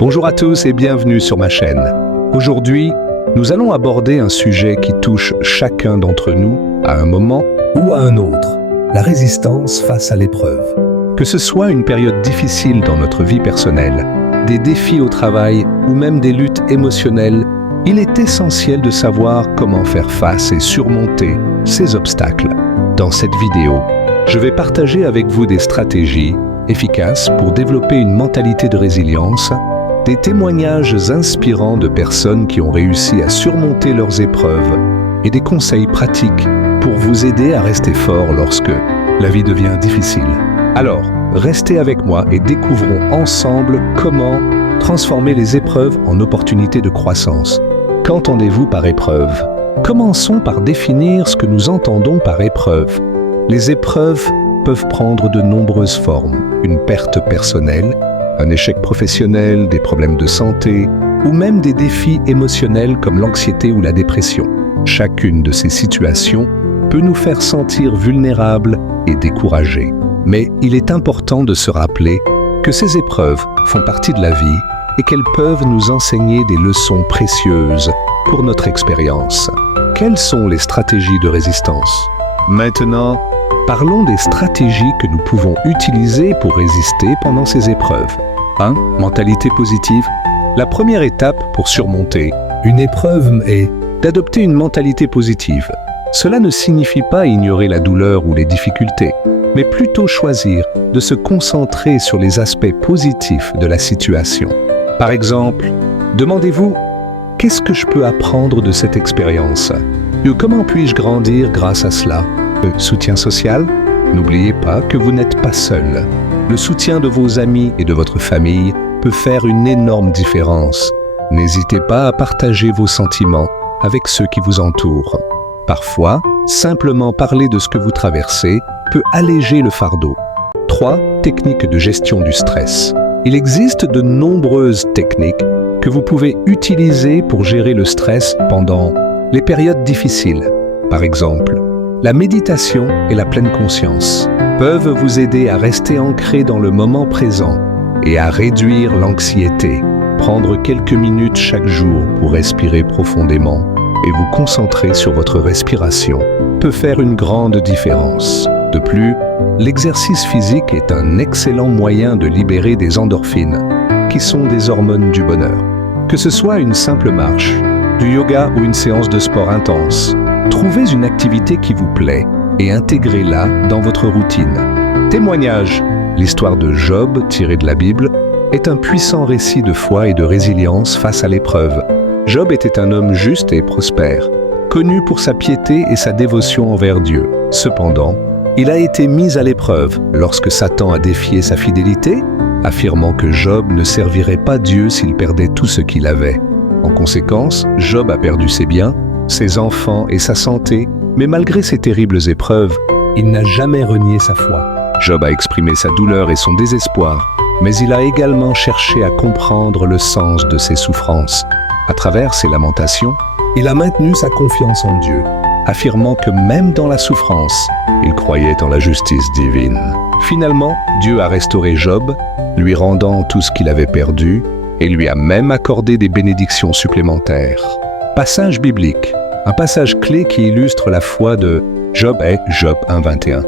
Bonjour à tous et bienvenue sur ma chaîne. Aujourd'hui, nous allons aborder un sujet qui touche chacun d'entre nous à un moment ou à un autre, la résistance face à l'épreuve. Que ce soit une période difficile dans notre vie personnelle, des défis au travail ou même des luttes émotionnelles, il est essentiel de savoir comment faire face et surmonter ces obstacles. Dans cette vidéo, je vais partager avec vous des stratégies efficaces pour développer une mentalité de résilience, des témoignages inspirants de personnes qui ont réussi à surmonter leurs épreuves et des conseils pratiques pour vous aider à rester fort lorsque la vie devient difficile. Alors, restez avec moi et découvrons ensemble comment transformer les épreuves en opportunités de croissance. Qu'entendez-vous par épreuve? Commençons par définir ce que nous entendons par épreuve. Les épreuves peuvent prendre de nombreuses formes. Une perte personnelle, un échec professionnel, des problèmes de santé ou même des défis émotionnels comme l'anxiété ou la dépression. Chacune de ces situations peut nous faire sentir vulnérables et découragés. Mais il est important de se rappeler que ces épreuves font partie de la vie et qu'elles peuvent nous enseigner des leçons précieuses pour notre expérience. Quelles sont les stratégies de résistance? Maintenant, parlons des stratégies que nous pouvons utiliser pour résister pendant ces épreuves. 1. Mentalité positive. La première étape pour surmonter une épreuve est d'adopter une mentalité positive. Cela ne signifie pas ignorer la douleur ou les difficultés, mais plutôt choisir de se concentrer sur les aspects positifs de la situation. Par exemple, demandez-vous « Qu'est-ce que je peux apprendre de cette expérience ?» ou « Comment puis-je grandir grâce à cela ?» Le soutien social? N'oubliez pas que vous n'êtes pas seul. Le soutien de vos amis et de votre famille peut faire une énorme différence. N'hésitez pas à partager vos sentiments avec ceux qui vous entourent. Parfois, simplement parler de ce que vous traversez peut alléger le fardeau. 3. Techniques de gestion du stress. Il existe de nombreuses techniques que vous pouvez utiliser pour gérer le stress pendant les périodes difficiles. Par exemple, la méditation et la pleine conscience peuvent vous aider à rester ancré dans le moment présent et à réduire l'anxiété. Prendre quelques minutes chaque jour pour respirer profondément et vous concentrer sur votre respiration peut faire une grande différence. De plus, l'exercice physique est un excellent moyen de libérer des endorphines, qui sont des hormones du bonheur. Que ce soit une simple marche, du yoga ou une séance de sport intense, trouvez une activité qui vous plaît et intégrez-la dans votre routine. Témoignage. L'histoire de Job, tirée de la Bible, est un puissant récit de foi et de résilience face à l'épreuve. Job était un homme juste et prospère, connu pour sa piété et sa dévotion envers Dieu. Cependant, il a été mis à l'épreuve lorsque Satan a défié sa fidélité, affirmant que Job ne servirait pas Dieu s'il perdait tout ce qu'il avait. En conséquence, Job a perdu ses biens, ses enfants et sa santé, mais malgré ces terribles épreuves, il n'a jamais renié sa foi. Job a exprimé sa douleur et son désespoir, mais il a également cherché à comprendre le sens de ses souffrances. À travers ses lamentations, il a maintenu sa confiance en Dieu, affirmant que même dans la souffrance, il croyait en la justice divine. Finalement, Dieu a restauré Job, lui rendant tout ce qu'il avait perdu, et lui a même accordé des bénédictions supplémentaires. Passage biblique. Un passage clé qui illustre la foi de Job est Job 1,21.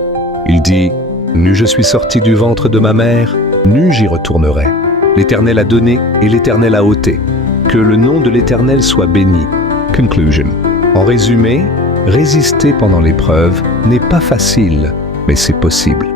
Il dit « Nu je suis sorti du ventre de ma mère, nu j'y retournerai. L'Éternel a donné et l'Éternel a ôté. Que le nom de l'Éternel soit béni. » Conclusion. En résumé, résister pendant l'épreuve n'est pas facile, mais c'est possible.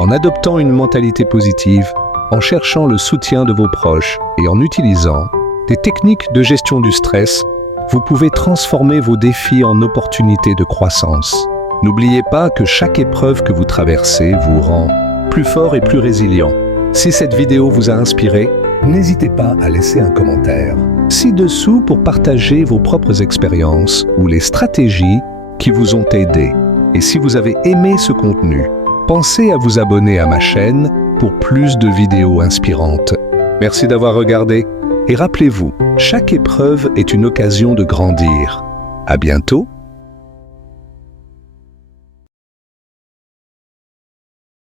En adoptant une mentalité positive, en cherchant le soutien de vos proches et en utilisant des techniques de gestion du stress, vous pouvez transformer vos défis en opportunités de croissance. N'oubliez pas que chaque épreuve que vous traversez vous rend plus fort et plus résilient. Si cette vidéo vous a inspiré, n'hésitez pas à laisser un commentaire ci-dessous pour partager vos propres expériences ou les stratégies qui vous ont aidé. Et si vous avez aimé ce contenu, pensez à vous abonner à ma chaîne pour plus de vidéos inspirantes. Merci d'avoir regardé et rappelez-vous, chaque épreuve est une occasion de grandir. À bientôt!